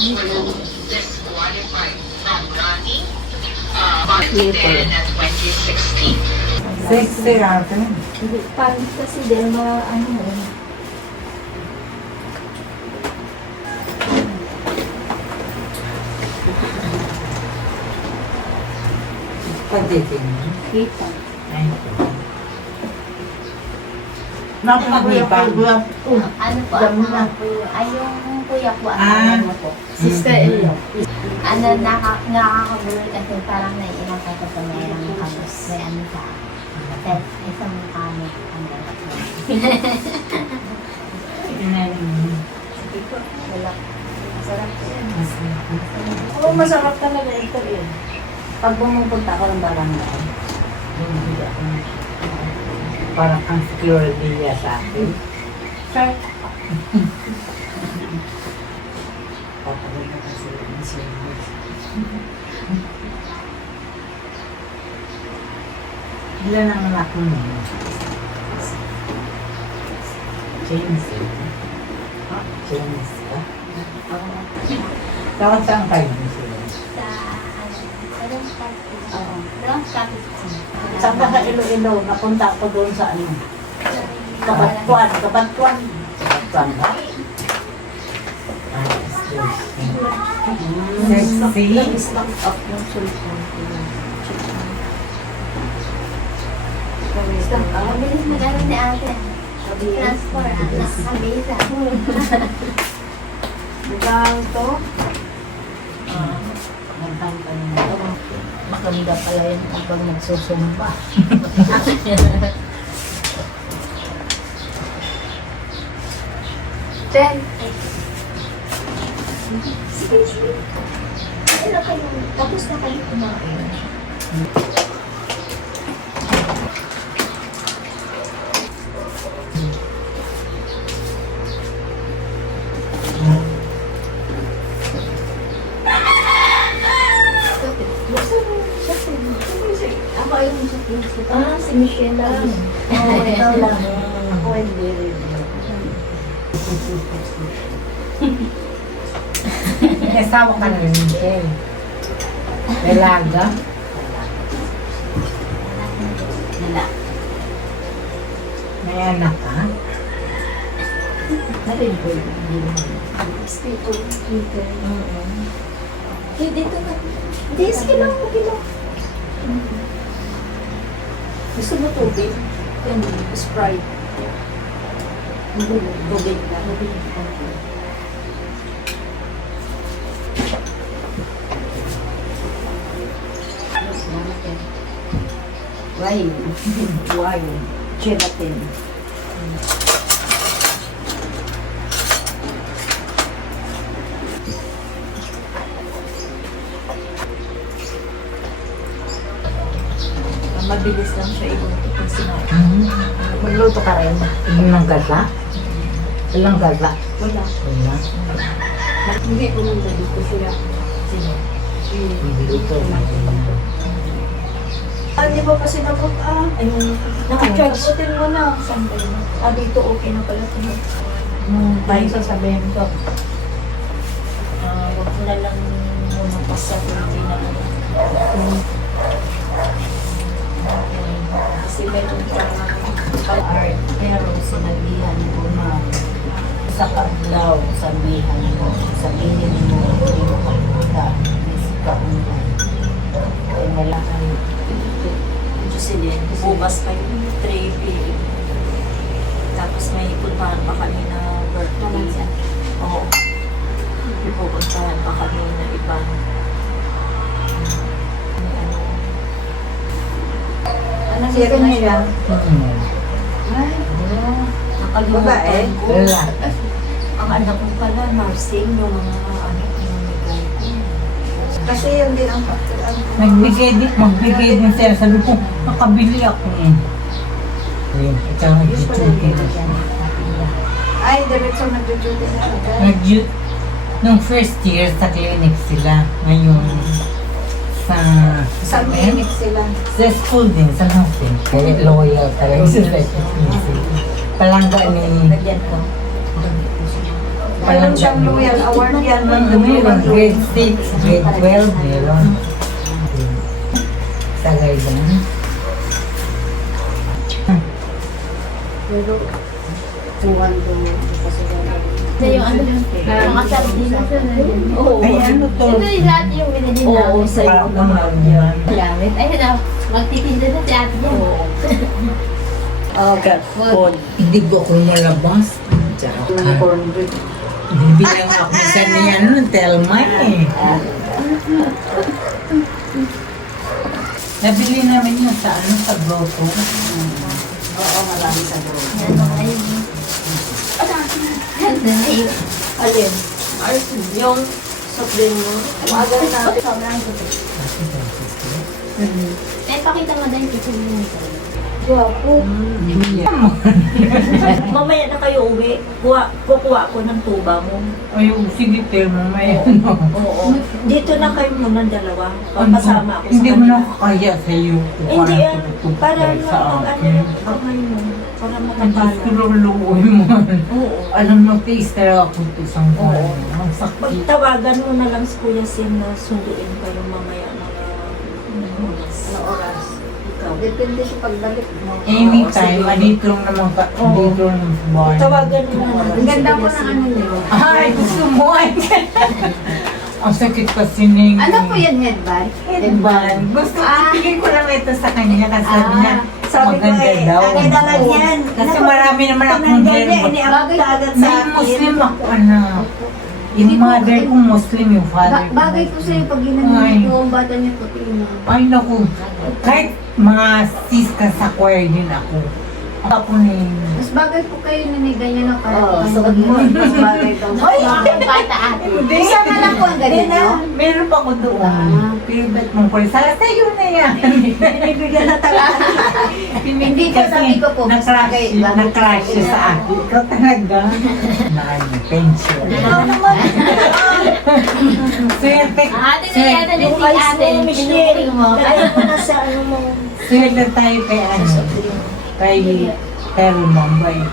disqualified from running 2010 and 2016. Sexy natin. Hindi, pangit kasi din, ano yun. Pagdating. Kita. Ay, napakabuya. Ano po, Dami na. ay yung kuya ko, Ah. ano po. Sister Ella. Ano, nakakagulo kasi parang naiilang ko sa mayroong kalos. May ano ka. Kasi isang mukha niya. Ang dapat mo. Wala. Masarap po yan. Oo, masarap talaga ito yun. Pag bumupunta ako ng barangay, Bumili ako ng parang ang security niya sa akin. sir, Papagod na kasi yung service. Ilan ang anak mo niya? James. James ka? Saan saan kayo mo sila? Sa, ano, sa Rose Capital. Oo. Rose Capital. saan ka sa Iloilo, napunta ako doon sa ano, Kabatkuan. Saan ba? Sexy. Nag-stock up yung sultan ko. Stock up. Mabilis mag-ano ni ate. Sabi, Transfer, nakakabisa. Bukang to. Nagkanta niya. Maganda pala yun kapag nagsusumba. Jen. Sige, sige. Ano na kayo? Tapos na kayo kumain. Ako ayun sa pinsi. Ah, si Michelle lang. Oo, ikaw lang. Ako hindi rin. Nasawa ka na rin, Michelle. Dalaga. Wala. May anak ka? Narin ko yun. Dito. Dito. Dito na. Hindi, sige lang. Okay lang. Gusto mo tubig? Yan, Sprite. Tubig na. Wine. Wine. Gelatin. Mabilis lang siya iluto pag sinabi. Magluto ka rin. Yung ng gata? Walang gata? Wala. Wala. Hindi ko nang dito sila. Sino? Magluto na. Di ba pa sinabot? Ayun. Naka-charge mo na. Sunday na. Dito okay na pala ito. Tayo sasabihin ko. Huwag mo na lang muna pasa kung hindi na ano. Kasi meron ka art, pero sinabihan ko na sa kadlaw, sabihan mo, sabihin mo, hindi mo kapunta, busy ka online. Kaya malakan Jocelyn, bukas pa yung 3 p.m. Tapos may puntahan pa kami na birthday. Oo. Pupuntahan pa kami na ibang Sino na siya? Ay, nakalimutan Babae? ko. Wala. Ang anak ko pala, nursing, yung mga anak ko nabigay ko. Kasi yun din ang Magbigay din sila. Sabi ko, makabili ako eh. Ayun, ikaw nag-duty na siya. Ay, diretso nag-duty na agad. Nung first year sa clinic sila. Ngayon, Sa clinic sila. sa school din, sa nursing. Kaya loyal talaga sila. Palangga ni Lagyan ko. Mayroon siyang Royal Award yan. Meron, grade 6, grade 12, meron. Tagay lang. Pero, tuwan ko kasi yung ano, mga sardinas na yun. Oo. Ay, ano to? Ito yung lahat yung binili Oo, namin. sa'yo Parang naman yan. Gamit. Ayun na, magtitinda na si ate yan. Okay, food. Hindi ko ako malabas. Cornbread. Bibilang ako sa niya nun, Telma eh. Nabili namin yun sa ano, sa Grotto. Oo, marami sa loob. Ano, ayun. Ganda na yun. Alin? Yung sobrang mo. Umagal na. Sobrang gusto. Eh, pakita mo din kasi yun ito. Guwapo. Mamaya na kayo uwi. Kukuha ko ng tuba mo. Ay, sige, Telma, may ano. Oo. Dito na kayo muna dalawa. Papasama ako sa Hindi mo kanila. nakakaya sa iyo. Hindi yan. Para sa ano akin. kamay mo. Para Ang makapala. kululuoy mo. Oo. Alam mo, taste talaga ako ito isang Oo. Ang sakit. Pagtawagan mo na lang si Kuya Sim na sunduin kayo mamaya mga oras. Ikaw. Depende sa pagbalik mo. Anytime, andito lang naman ka, Oo. andito lang sa bahay. Tawagan mo na lang. Ang ganda mo ng ano nyo. Ay, gusto mo. Ay, ang sakit kasi ni... Ano po yun, headband? Headband. Gusto, Ah. ibigay ko lang ito sa kanya kasi sabi niya, Sabi ko maganda eh, daw. ang dalag yan. Kasi marami naman akong Tinanggal niya, hair. iniabot ka agad sa May akin. Muslim ako, anak. Yung mother ko Muslim, yung father ko. Bagay po sa'yo pag Ay. ginanong ko ang bata niya puti mo. Ay, naku. Kahit mga sis ka sa choir din ako. Ako na yun. Mas bagay po kayo na may ganyan na para Oo, suot mo. Mas bagay daw. Ay, ang bata ate. Isa na lang po ang ganyan Hindi na, no? meron pa ko doon. Ah. Pinibet mo ko. Sa'yo na yan. Binibigyan na talaga. Hindi po, sabi ko po, mas bagay. Na-crush siya sa akin. Ikaw talaga. Na ano, pension. Ikaw naman. Swerte. Ate na yata din Yung si ice ate. mo, Michelle. Pinuting mo. Kaya ko na sa ano mo. Swerte tayo kay ano. Kay Telma ba eh.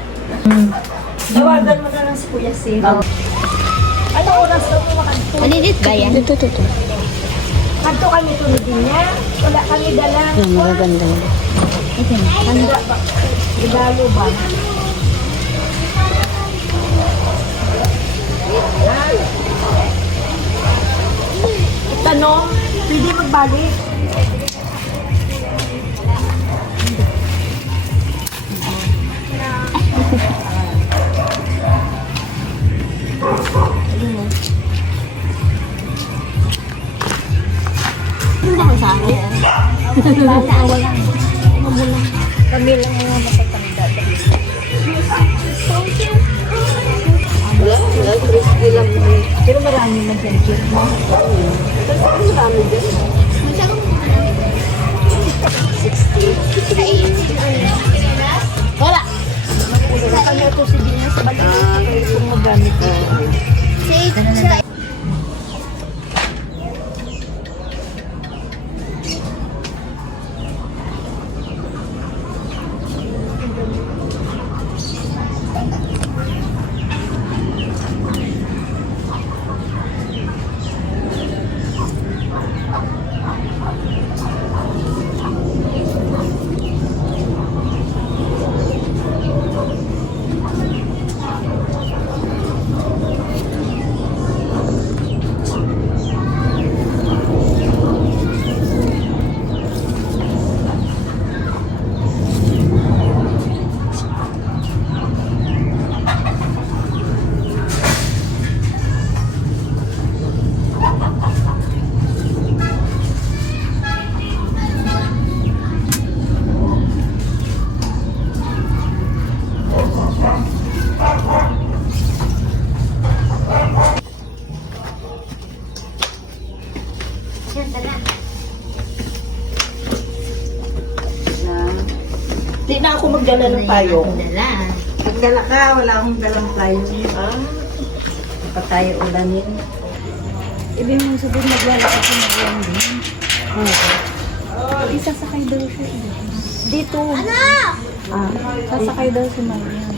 Tawagan mo na lang si Kuya Sim. Ano oras daw mo makanto? Malilit ba yan? Kanto kami tunodin niya. Wala kami dala. Magaganda yun. Handa ba? Regalo ba? Tanong, pwede magbalik? Kami lang mga matatanda. Pero marami na dyan, Jim. Marami dyan. Wala. Kanya to si Dina sa balik. Kung magamit ko. Di na ako magdala ng payong. Dala. Magdala ka, wala akong dalang payong. Pa tayo ulanin. Ibig mong sabihin maglalakad ka maglalakad. Isa sakay daw siya. Dito. Sasakay daw si Marian.